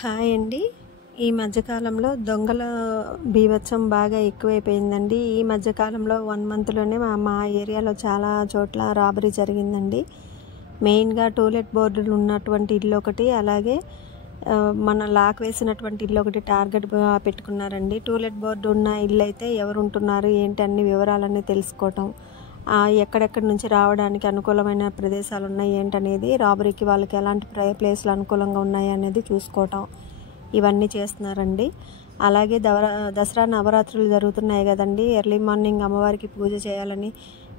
Hi అండి. ఈ మధ్యకాలంలో దొంగల బీభత్సం బాగా ఎక్కువైపోయిందండి. ఈ మధ్యకాలంలో 1 మంత్లోనే మా ఏరియాలో చాలా చోట్ల రాబరీ జరిగిందండి. మెయిన్గా టూలెట్ బోర్డులు ఉన్నటువంటి ఇల్లు ఒకటి, అలాగే మన లాక్ వేసినటువంటి ఇల్లు ఒకటి టార్గెట్గా పెట్టుకున్నారండి. టూలెట్ బోర్డు ఉన్న ఇల్లు అయితే ఎవరు ఉంటున్నారు ఏంటి అన్ని వివరాలన్నీ తెలుసుకోవటం, ఎక్కడెక్కడి నుంచి రావడానికి అనుకూలమైన ప్రదేశాలు ఉన్నాయి ఏంటనేది, రాబరీకి వాళ్ళకి ఎలాంటి ప్లేస్లు అనుకూలంగా ఉన్నాయి అనేది చూసుకోవటం, ఇవన్నీ చేస్తున్నారండి. అలాగే దసరా నవరాత్రులు జరుగుతున్నాయి కదండి. ఎర్లీ మార్నింగ్ అమ్మవారికి పూజ చేయాలని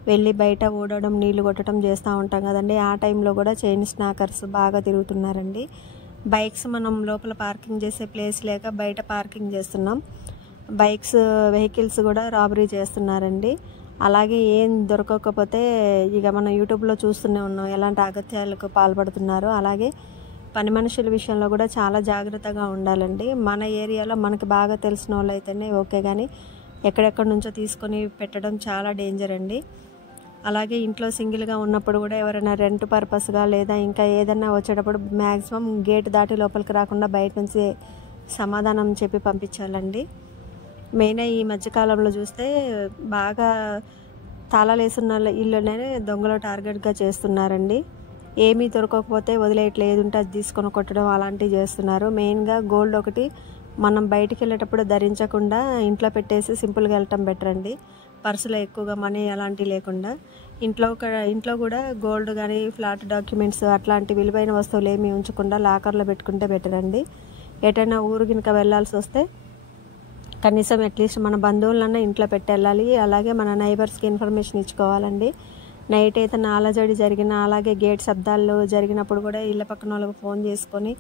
వెళ్ళి బయట ఊడడం, నీళ్లు కొట్టడం చేస్తూ ఉంటాం కదండి. ఆ టైంలో కూడా చైన్ స్నాకర్స్ బాగా తిరుగుతున్నారండి. బైక్స్ మనం లోపల పార్కింగ్ చేసే ప్లేస్ లేక బయట పార్కింగ్ చేస్తున్నాం. వెహికల్స్ కూడా రాబరీ చేస్తున్నారండి. అలాగే ఏం దొరకకపోతే ఇక మనం యూట్యూబ్లో చూస్తూనే ఉన్నాం ఎలాంటి అగత్యాలకు పాల్పడుతున్నారో. అలాగే పని మనుషుల విషయంలో కూడా చాలా జాగ్రత్తగా ఉండాలండి. మన ఏరియాలో మనకి బాగా తెలిసిన వాళ్ళు అయితేనే ఓకే, కానీ ఎక్కడెక్కడి నుంచో తీసుకొని పెట్టడం చాలా డేంజర్ అండి. అలాగే ఇంట్లో సింగిల్గా ఉన్నప్పుడు కూడా ఎవరైనా రెంట్ పర్పస్గా లేదా ఇంకా ఏదైనా వచ్చేటప్పుడు మ్యాక్సిమం గేట్ దాటి లోపలికి రాకుండా బయట నుంచి సమాధానం చెప్పి పంపించాలండి. మెయిన్ ఈ మధ్యకాలంలో చూస్తే బాగా తాళాలేసున్న ఇళ్ళనే దొంగలు టార్గెట్గా చేస్తున్నారండి. ఏమీ దొరకకపోతే వదిలేయట్లేదు, ఉంటే అది తీసుకొని కొట్టడం అలాంటివి చేస్తున్నారు. మెయిన్గా గోల్డ్ ఒకటి మనం బయటికి వెళ్ళేటప్పుడు ధరించకుండా ఇంట్లో పెట్టేసి సింపుల్గా వెళ్ళటం బెటర్ అండి. పర్సులో ఎక్కువగా మనీ అలాంటివి లేకుండా ఇంట్లో కూడా గోల్డ్ కానీ ఫ్లాట్ డాక్యుమెంట్స్ అట్లాంటి విలువైన వస్తువులు ఏమీ ఉంచకుండా లాకర్లో పెట్టుకుంటే బెటర్ అండి. ఎటైనా ఊరు గినక వెళ్ళాల్సి వస్తే కనీసం అట్లీస్ట్ మన బంధువులన్నా ఇంట్లో పెట్టెళ్ళాలి. అలాగే మన నైబర్స్కి ఇన్ఫర్మేషన్ ఇచ్చుకోవాలండి. నైట్ ఏదైనా అలజడి జరిగినా, అలాగే గేట్ శబ్దాలు జరిగినప్పుడు కూడా ఇళ్ళ పక్కన వాళ్ళకి ఫోన్ చేసుకొని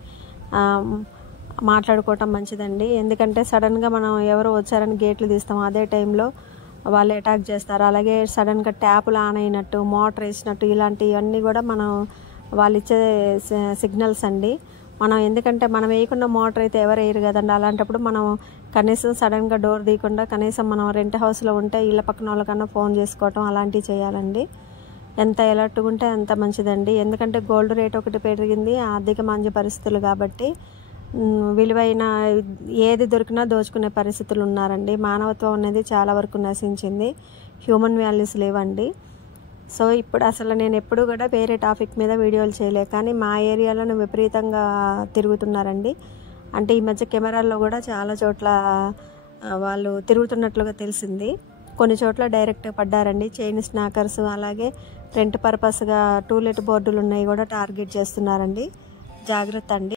మాట్లాడుకోవటం మంచిదండి. ఎందుకంటే సడన్గా మనం ఎవరో వచ్చారని గేట్లు తీస్తాం, అదే టైంలో వాళ్ళు అటాక్ చేస్తారు. అలాగే సడన్గా ట్యాపులు ఆన్ అయినట్టు, మోటార్ వేసినట్టు ఇలాంటివన్నీ కూడా వాళ్ళు ఇచ్చే సిగ్నల్స్ అండి. ఎందుకంటే మనం వేయకుండా మోటార్ అయితే ఎవరు వేయరు కదండి. అలాంటప్పుడు మనం కనీసం సడన్గా డోర్ తీయకుండా కనీసం మనం రెంట్ హౌస్లో ఉంటే ఇళ్ళ పక్కన వాళ్ళకన్నా ఫోన్ చేసుకోవటం అలాంటివి చేయాలండి. ఎంత అలర్ట్గా ఉంటే అంత మంచిదండి. ఎందుకంటే గోల్డ్ రేట్ ఒకటి పెరిగింది, ఆర్థిక మాంద్య పరిస్థితులు కాబట్టి విలువైన ఏది దొరికినా దోచుకునే పరిస్థితులు ఉన్నారండి. మానవత్వం అనేది చాలా వరకు నశించింది, హ్యూమన్ వాల్యూస్ లేవండి. సో ఇప్పుడు అసలు నేను ఎప్పుడు కూడా వేరే టాపిక్ మీద వీడియోలు చేయలే, కానీ మా ఏరియాలోనే విపరీతంగా తిరుగుతున్నారండి. అంటే ఈ మధ్య కెమెరాల్లో కూడా చాలా చోట్ల వాళ్ళు తిరుగుతున్నట్లుగా తెలిసింది. కొన్ని చోట్ల డైరెక్ట్ పడ్డారండి చైన్ స్నాకర్స్. అలాగే రెంట్ పర్పస్గా టూలెట్ బోర్డులు ఉన్నాయి కూడా టార్గెట్ చేస్తున్నారండి. జాగ్రత్త అండి.